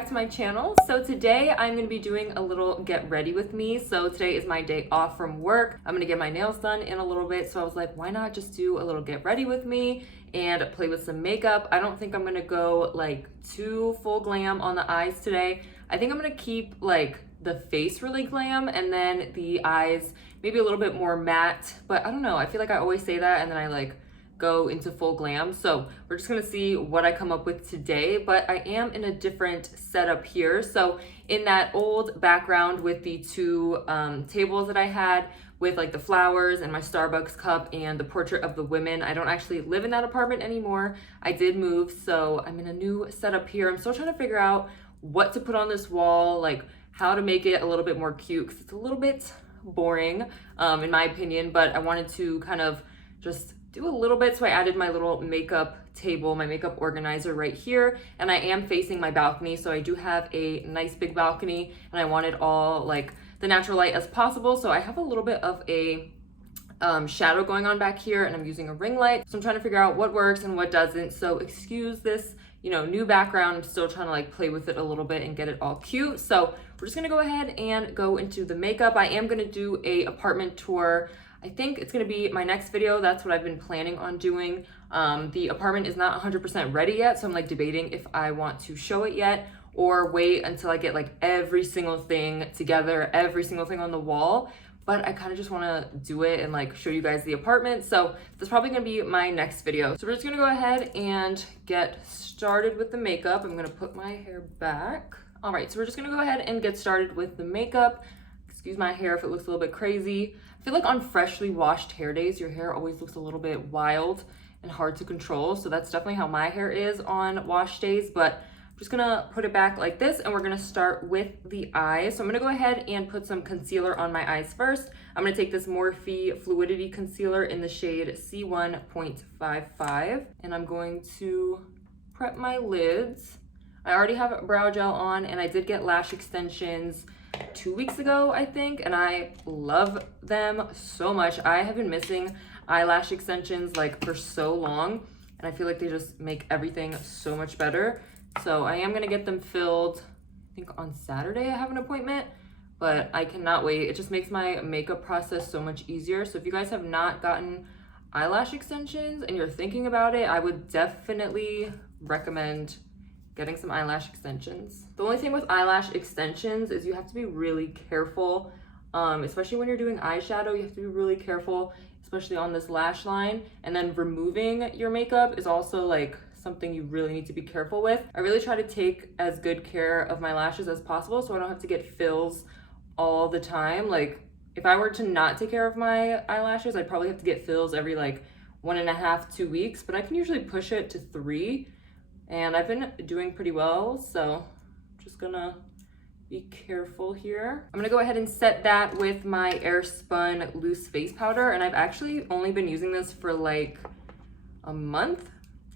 back to my channel. So today I'm going to be doing a little get ready with me. So today is my day off from work. I'm going to get my nails done in a little bit. So I was like, why not just do a little get ready with me and play with some makeup. I don't think I'm going to go like too full glam on the eyes today. I think I'm going to keep like the face really glam and then the eyes maybe a little bit more matte. But I don't know, I feel like I always say that and then I like go into full glam. So we're just gonna see what I come up with today, but I am in a different setup here. So in that old background with the two tables that I had with like the flowers and my Starbucks cup and the portrait of the women, I don't actually live in that apartment anymore. I did move, so I'm in a new setup here. I'm still trying to figure out what to put on this wall, like how to make it a little bit more cute, because it's a little bit boring in my opinion, but I wanted to kind of just do a little bit. So I added my little makeup table, my makeup organizer right here, and I am facing my balcony. So I do have a nice big balcony and I want it all like the natural light as possible. So I have a little bit of a shadow going on back here and I'm using a ring light. So I'm trying to figure out what works and what doesn't. So excuse this, you know, new background. I'm still trying to like play with it a little bit and get it all cute. So we're just gonna go ahead and go into the makeup. I am gonna do a apartment tour. I think it's gonna be my next video. That's what I've been planning on doing. The apartment is not 100% ready yet, so I'm like debating if I want to show it yet or wait until I get like every single thing together, every single thing on the wall. But I kind of just want to do it and like show you guys the apartment. So that's probably gonna be my next video. So we're just gonna go ahead and get started with the makeup. I'm gonna put my hair back. All right, so we're just gonna go ahead and get started with the makeup. Excuse my hair if it looks a little bit crazy. I feel like on freshly washed hair days, your hair always looks a little bit wild and hard to control. So that's definitely how my hair is on wash days, but I'm just gonna put it back like this and we're gonna start with the eyes. So I'm gonna go ahead and put some concealer on my eyes first. I'm gonna take this Morphe Fluidity Concealer in the shade C1.55 and I'm going to prep my lids. I already have brow gel on and I did get lash extensions 2 weeks ago, I think, and I love them so much. I have been missing eyelash extensions like for so long, and I feel like they just make everything so much better. So I am gonna get them filled, I think on Saturday I have an appointment, but I cannot wait. It just makes my makeup process so much easier. So if you guys have not gotten eyelash extensions and you're thinking about it, I would definitely recommend getting some eyelash extensions. The only thing with eyelash extensions is you have to be really careful, especially when you're doing eyeshadow. You have to be really careful, especially on this lash line. And then removing your makeup is also like something you really need to be careful with. I really try to take as good care of my lashes as possible so I don't have to get fills all the time. Like if I were to not take care of my eyelashes, I'd probably have to get fills every like 1.5 to 2 weeks, but I can usually push it to 3. And I've been doing pretty well, so I'm just gonna be careful here. I'm gonna go ahead and set that with my Airspun loose face powder, and I've actually only been using this for like a month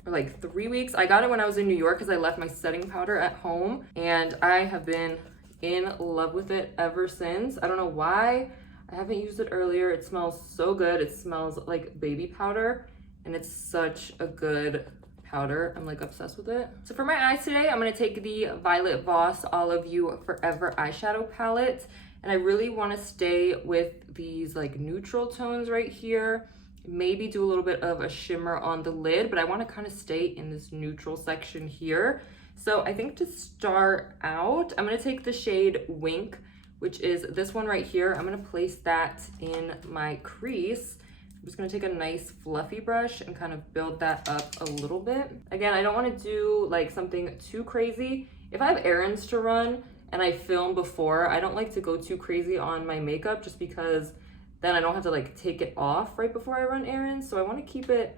or like 3 weeks. I got it when I was in New York because I left my setting powder at home, and I have been in love with it ever since. I don't know why I haven't used it earlier. It smells so good. It smells like baby powder, and it's such a good powder. I'm like obsessed with it. So for my eyes today, I'm going to take the Violet Voss All of You Forever eyeshadow palette, and I really want to stay with these like neutral tones right here, maybe do a little bit of a shimmer on the lid, but I want to kind of stay in this neutral section here. So I think to start out, I'm going to take the shade Wink, which is this one right here. I'm going to place that in my crease. I'm just gonna take a nice fluffy brush and kind of build that up a little bit. Again, I don't wanna do like something too crazy. If I have errands to run and I film before, I don't like to go too crazy on my makeup just because then I don't have to like take it off right before I run errands. So I wanna keep it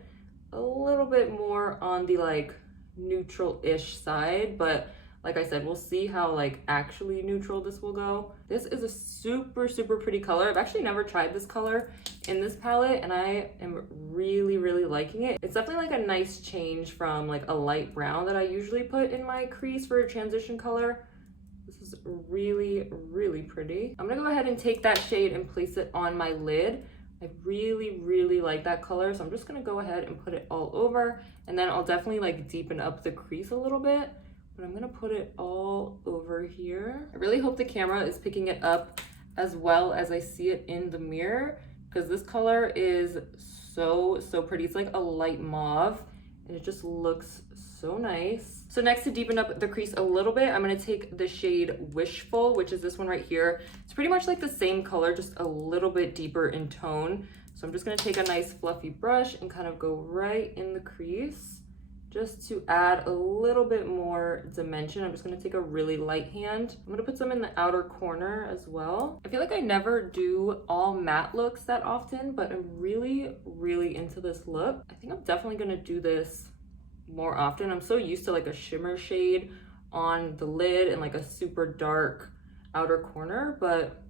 a little bit more on the like neutral-ish side, but like I said, we'll see how like actually neutral this will go. This is a super, super pretty color. I've actually never tried this color in this palette and I am really, really liking it. It's definitely like a nice change from like a light brown that I usually put in my crease for a transition color. This is really, really pretty. I'm gonna go ahead and take that shade and place it on my lid. I really, really like that color, so I'm just gonna go ahead and put it all over, and then I'll definitely like deepen up the crease a little bit but I'm gonna put it all over here. I really hope the camera is picking it up as well as I see it in the mirror, because this color is so pretty. It's like a light mauve and it just looks so nice. So next, to deepen up the crease a little bit, I'm gonna take the shade Wishful, which is this one right here. It's pretty much like the same color, just a little bit deeper in tone. So I'm just gonna take a nice fluffy brush and kind of go right in the crease just to add a little bit more dimension. I'm just gonna take a really light hand. I'm gonna put some in the outer corner as well. I feel like I never do all matte looks that often, but I'm really into this look. I think I'm definitely gonna do this more often. I'm so used to like a shimmer shade on the lid and like a super dark outer corner, but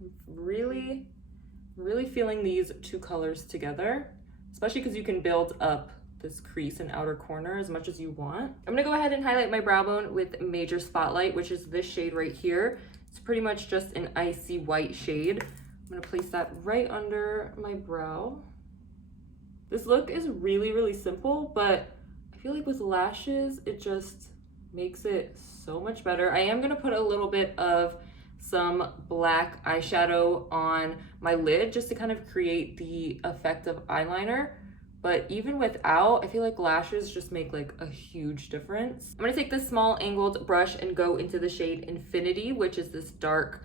I'm really feeling these two colors together, especially because you can build up this crease and outer corner as much as you want. I'm gonna go ahead and highlight my brow bone with Major Spotlight, which is this shade right here. It's pretty much just an icy white shade. I'm gonna place that right under my brow. This look is really simple, but I feel like with lashes, it just makes it so much better. I am gonna put a little bit of some black eyeshadow on my lid just to kind of create the effect of eyeliner. But even without, I feel like lashes just make like a huge difference. I'm gonna take this small angled brush and go into the shade Infinity, which is this dark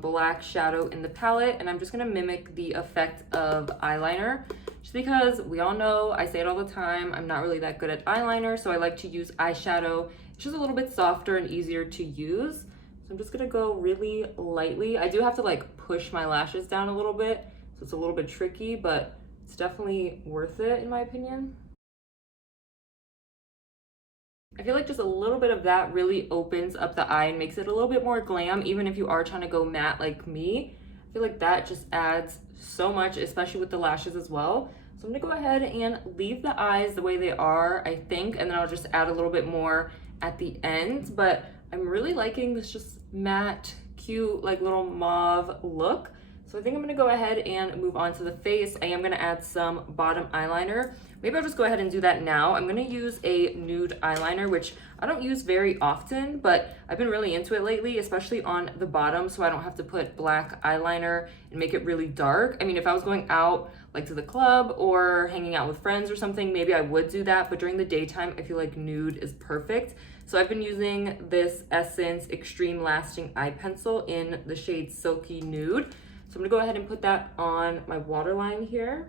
black shadow in the palette. And I'm just gonna mimic the effect of eyeliner, just because we all know, I say it all the time, I'm not really that good at eyeliner, so I like to use eyeshadow. It's just a little bit softer and easier to use. So I'm just gonna go really lightly. I do have to like push my lashes down a little bit, so it's a little bit tricky, but it's definitely worth it in my opinion. I feel like just a little bit of that really opens up the eye and makes it a little bit more glam, even if you are trying to go matte like me. I feel like that just adds so much, especially with the lashes as well. So I'm gonna go ahead and leave the eyes the way they are, I think, and then I'll just add a little bit more at the end. But I'm really liking this just matte, cute, like little mauve look. So I think I'm gonna go ahead and move on to the face. I am gonna add some bottom eyeliner. Maybe I'll just go ahead and do that now. I'm gonna use a nude eyeliner, which I don't use very often, but I've been really into it lately, especially on the bottom, so I don't have to put black eyeliner and make it really dark. I mean, if I was going out like to the club or hanging out with friends or something, maybe I would do that, but during the daytime, I feel like nude is perfect. So I've been using this Essence Extreme Lasting Eye Pencil in the shade Silky Nude. So I'm gonna go ahead and put that on my waterline here.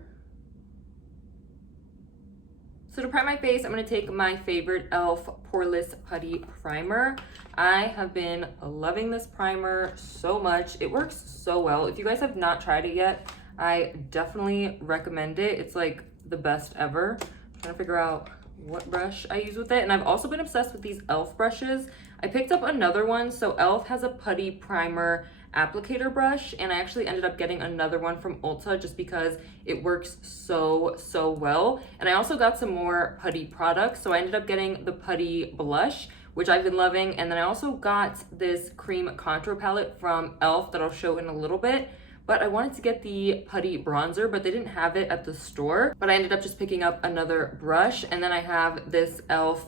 So to prime my face, I'm gonna take my favorite e.l.f. Poreless Putty Primer. I have been loving this primer so much. It works so well. If you guys have not tried it yet, I definitely recommend it. It's like the best ever. I'm trying to figure out what brush I use with it. And I've also been obsessed with these e.l.f. brushes. I picked up another one. So e.l.f. has a putty primer applicator brush, and I actually ended up getting another one from Ulta just because it works so well. And I also got some more putty products, so I ended up getting the Putty Blush, which I've been loving, and then I also got this cream contour palette from e.l.f. that I'll show in a little bit. But I wanted to get the Putty Bronzer, but they didn't have it at the store. But I ended up just picking up another brush, and then I have this e.l.f.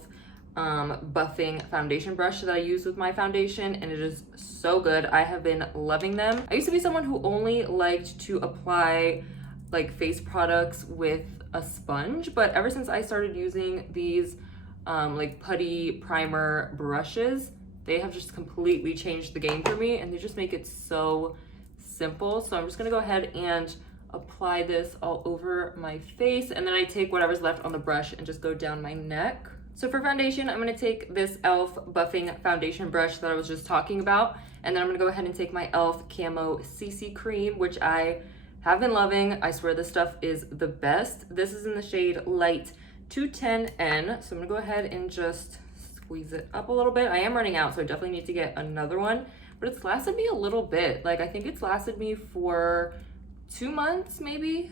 Buffing foundation brush that I use with my foundation, and it is so good. I have been loving them. I used to be someone who only liked to apply like face products with a sponge, but ever since I started using these like putty primer brushes, they have just completely changed the game for me, and they just make it so simple. So I'm just gonna go ahead and apply this all over my face, and then I take whatever's left on the brush and just go down my neck. So for foundation, I'm gonna take this e.l.f. Buffing Foundation brush that I was just talking about, and then I'm gonna go ahead and take my e.l.f. Camo CC Cream, which I have been loving. I swear this stuff is the best. This is in the shade Light 210N. So I'm gonna go ahead and just squeeze it up a little bit. I am running out, so I definitely need to get another one, but it's lasted me a little bit. Like, I think it's lasted me for 2 months, maybe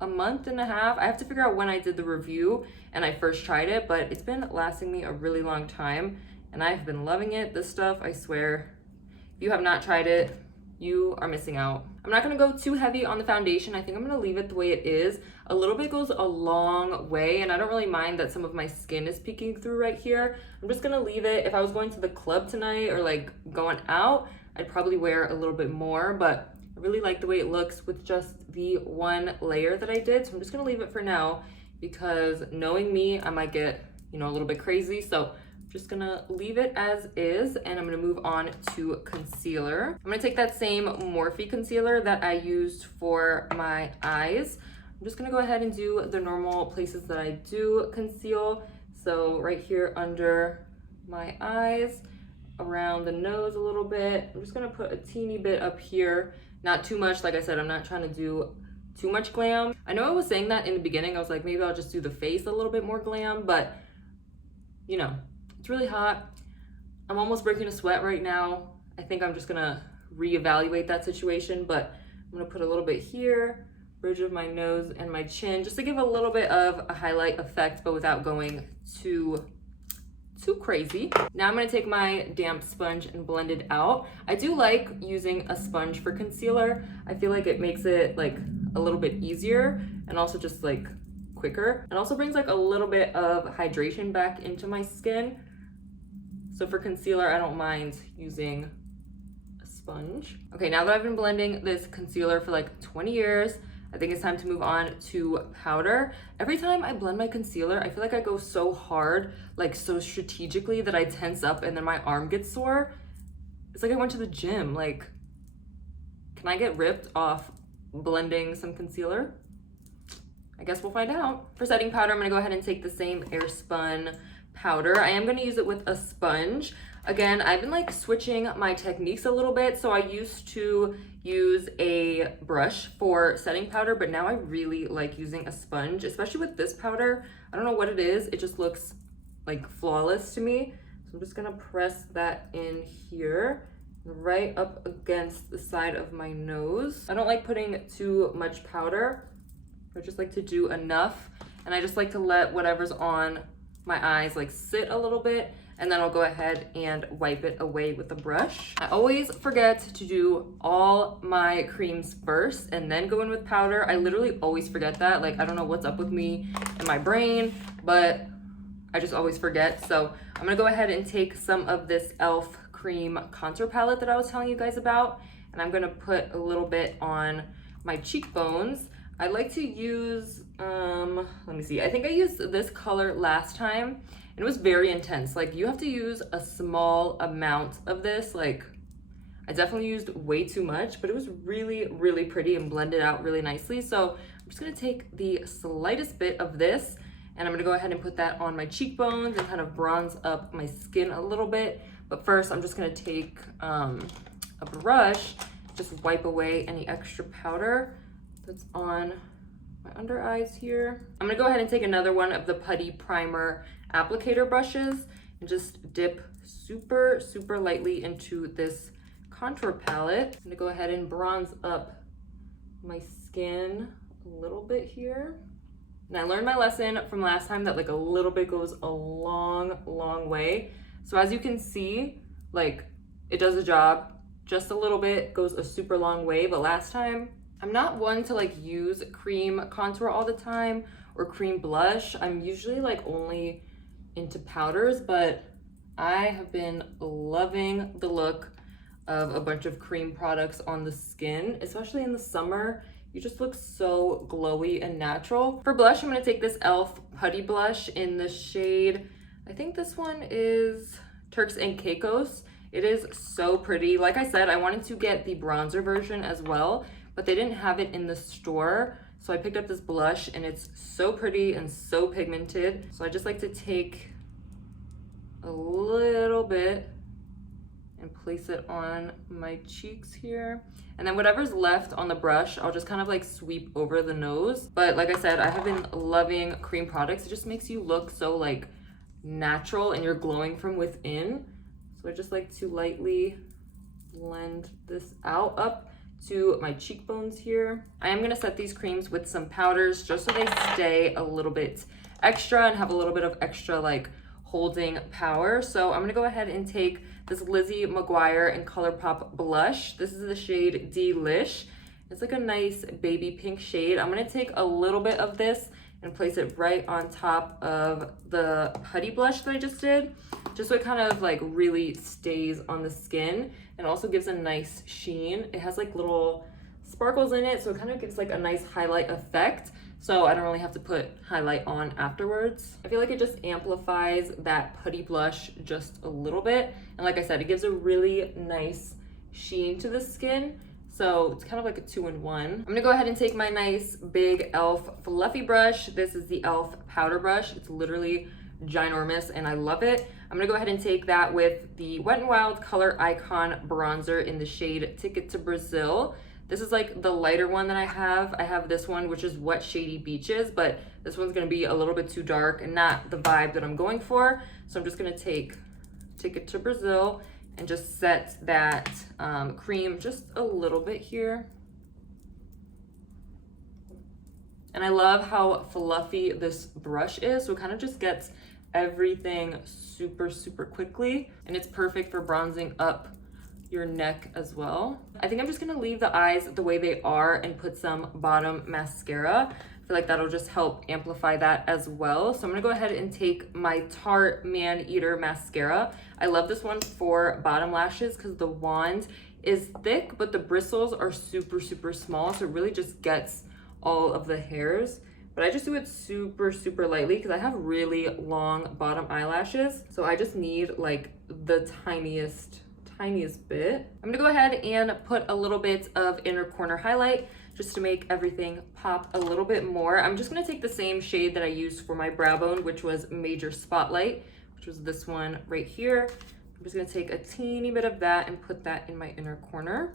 a month and a half. I have to figure out when I did the review and I first tried it, but it's been lasting me a really long time, and I've been loving it. This stuff, I swear, if you have not tried it, you are missing out. I'm not gonna go too heavy on the foundation. I think I'm gonna leave it the way it is. A little bit goes a long way, and I don't really mind that some of my skin is peeking through right here. I'm just gonna leave it. If I was going to the club tonight or like going out, I'd probably wear a little bit more, but I really like the way it looks with just the one layer that I did. So I'm just gonna leave it for now because knowing me, I might get, you know, a little bit crazy. So I'm just gonna leave it as is, and I'm gonna move on to concealer. I'm gonna take that same Morphe concealer that I used for my eyes. I'm just gonna go ahead and do the normal places that I do conceal. So right here under my eyes, around the nose a little bit. I'm just gonna put a teeny bit up here. Not too much, like I said, I'm not trying to do too much glam. I know I was saying that in the beginning. I was like, maybe I'll just do the face a little bit more glam, but you know, it's really hot. I'm almost breaking a sweat right now. I think I'm just gonna reevaluate that situation, but I'm gonna put a little bit here, bridge of my nose and my chin, just to give a little bit of a highlight effect, but without going too crazy. Now I'm gonna take my damp sponge and blend it out. I do like using a sponge for concealer. I feel like it makes it like a little bit easier and also just like quicker. It also brings like a little bit of hydration back into my skin. So for concealer, I don't mind using a sponge. Okay, now that I've been blending this concealer for like 20 years, I think it's time to move on to powder. Every time I blend my concealer, I feel like I go so hard, like so strategically that I tense up and then my arm gets sore. It's like I went to the gym. Like, can I get ripped off blending some concealer? I guess we'll find out. For setting powder, I'm gonna go ahead and take the same Airspun powder. I am gonna use it with a sponge. Again, I've been like switching my techniques a little bit. So I used to use a brush for setting powder, but now I really like using a sponge, especially with this powder. I don't know what it is. It just looks like flawless to me. So I'm just gonna press that in here, right up against the side of my nose. I don't like putting too much powder. I just like to do enough. And I just like to let whatever's on my eyes like sit a little bit, and then I'll go ahead and wipe it away with a brush. I always forget to do all my creams first and then go in with powder. I literally always forget that. Like, I don't know what's up with me and my brain, but I just always forget. So I'm gonna go ahead and take some of this e.l.f. cream contour palette that I was telling you guys about, and I'm gonna put a little bit on my cheekbones. I like to use, let me see, I think I used this color last time, and it was very intense. Like, you have to use a small amount of this. Like, I definitely used way too much, but it was really, really pretty and blended out really nicely. So I'm just gonna take the slightest bit of this, and I'm gonna go ahead and put that on my cheekbones and kind of bronze up my skin a little bit. But first, I'm just gonna take a brush, just wipe away any extra powder that's on my under eyes here. I'm gonna go ahead and take another one of the Putty Primer applicator brushes and just dip super, super lightly into this contour palette. I'm gonna go ahead and bronze up my skin a little bit here. And I learned my lesson from last time that like a little bit goes a long, long way. So as you can see, like, it does the job. Just a little bit goes a super long way, but last time, I'm not one to like use cream contour all the time or cream blush. I'm usually like only into powders, but I have been loving the look of a bunch of cream products on the skin, especially in the summer. You just look so glowy and natural. For blush, I'm gonna take this e.l.f. Putty Blush in the shade, I think this one is Turks and Caicos. It is so pretty. Like I said, I wanted to get the bronzer version as well, but they didn't have it in the store. So I picked up this blush and it's so pretty and so pigmented. So I just like to take a little bit and place it on my cheeks here. And then whatever's left on the brush, I'll just kind of like sweep over the nose. But like I said, I have been loving cream products. It just makes you look so like natural and you're glowing from within. So I just like to lightly blend this out up to my cheekbones here. I am gonna set these creams with some powders just so they stay a little bit extra and have a little bit of extra like holding power. So I'm gonna go ahead and take this Lizzie McGuire and Colourpop blush. This is the shade dee-lish, It's like a nice baby pink shade. I'm gonna take a little bit of this and place it right on top of the Putty Blush that I just did, just so it kind of like really stays on the skin and also gives a nice sheen. It has like little sparkles in it, so it kind of gives like a nice highlight effect, so I don't really have to put highlight on afterwards. I feel like it just amplifies that Putty Blush just a little bit, and like I said, it gives a really nice sheen to the skin. So it's kind of like a 2-in-1. I'm gonna go ahead and take my nice big e.l.f. fluffy brush. This is the e.l.f. powder brush. It's literally ginormous and I love it. I'm gonna go ahead and take that with the Wet n Wild ColorIcon Bronzer in the shade Ticket to Brazil. This is like the lighter one that I have. I have this one, which is Wet Shady Beaches, but this one's gonna be a little bit too dark and not the vibe that I'm going for. So I'm just gonna take Ticket to Brazil and just set that cream just a little bit here. And I love how fluffy this brush is, so it kind of just gets everything super, super quickly, and it's perfect for bronzing up your neck as well. I think I'm just gonna leave the eyes the way they are and put some bottom mascara. I feel like that'll just help amplify that as well. So I'm gonna go ahead and take my Tarte Maneater mascara. I love this one for bottom lashes because the wand is thick, but the bristles are super, super small. So it really just gets all of the hairs. But I just do it super, super lightly because I have really long bottom eyelashes. So I just need like the tiniest bit. I'm gonna go ahead and put a little bit of inner corner highlight just to make everything pop a little bit more. I'm just gonna take the same shade that I used for my brow bone, which was Major Spotlight, which was this one right here. I'm just gonna take a teeny bit of that and put that in my inner corner.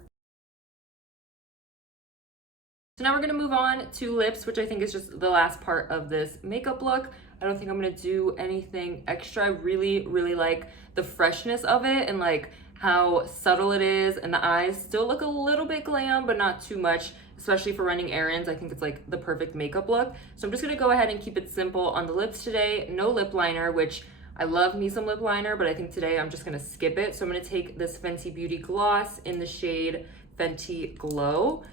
So now we're gonna move on to lips, which I think is just the last part of this makeup look. I don't think I'm gonna do anything extra. I really, really like the freshness of it and like how subtle it is, and the eyes still look a little bit glam, but not too much, especially for running errands. I think it's like the perfect makeup look. So I'm just gonna go ahead and keep it simple on the lips today. No lip liner, which I love me some lip liner, but I think today I'm just gonna skip it. So I'm gonna take this Fenty Beauty Gloss in the shade Fenty Glow.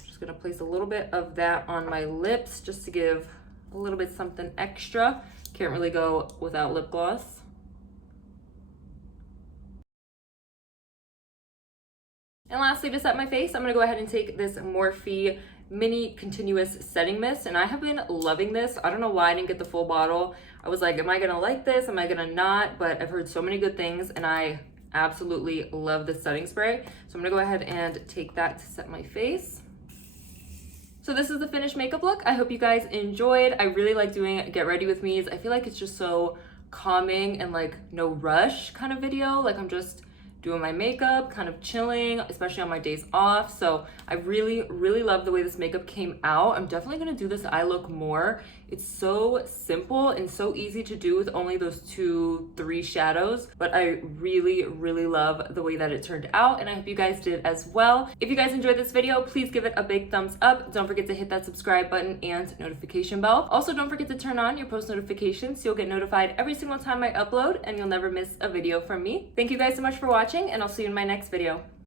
I'm just gonna place a little bit of that on my lips just to give a little bit something extra. Can't really go without lip gloss. And lastly, to set my face, I'm gonna go ahead and take this Morphe Mini Continuous Setting Mist, and I have been loving this. I don't know why I didn't get the full bottle. I was like, am I gonna like this? Am I gonna not? But I've heard so many good things, and I absolutely love this setting spray. So I'm gonna go ahead and take that to set my face. So this is the finished makeup look. I hope you guys enjoyed. I really like doing get ready with me's. I feel like it's just so calming and like no rush kind of video. Like I'm just doing my makeup, kind of chilling, especially on my days off. So I really, really love the way this makeup came out. I'm definitely gonna do this eye look more. It's so simple and so easy to do with only those 2-3 shadows, but I really, really love the way that it turned out, and I hope you guys did as well. If you guys enjoyed this video, please give it a big thumbs up. Don't forget to hit that subscribe button and notification bell. Also, don't forget to turn on your post notifications so you'll get notified every single time I upload and you'll never miss a video from me. Thank you guys so much for watching, and I'll see you in my next video.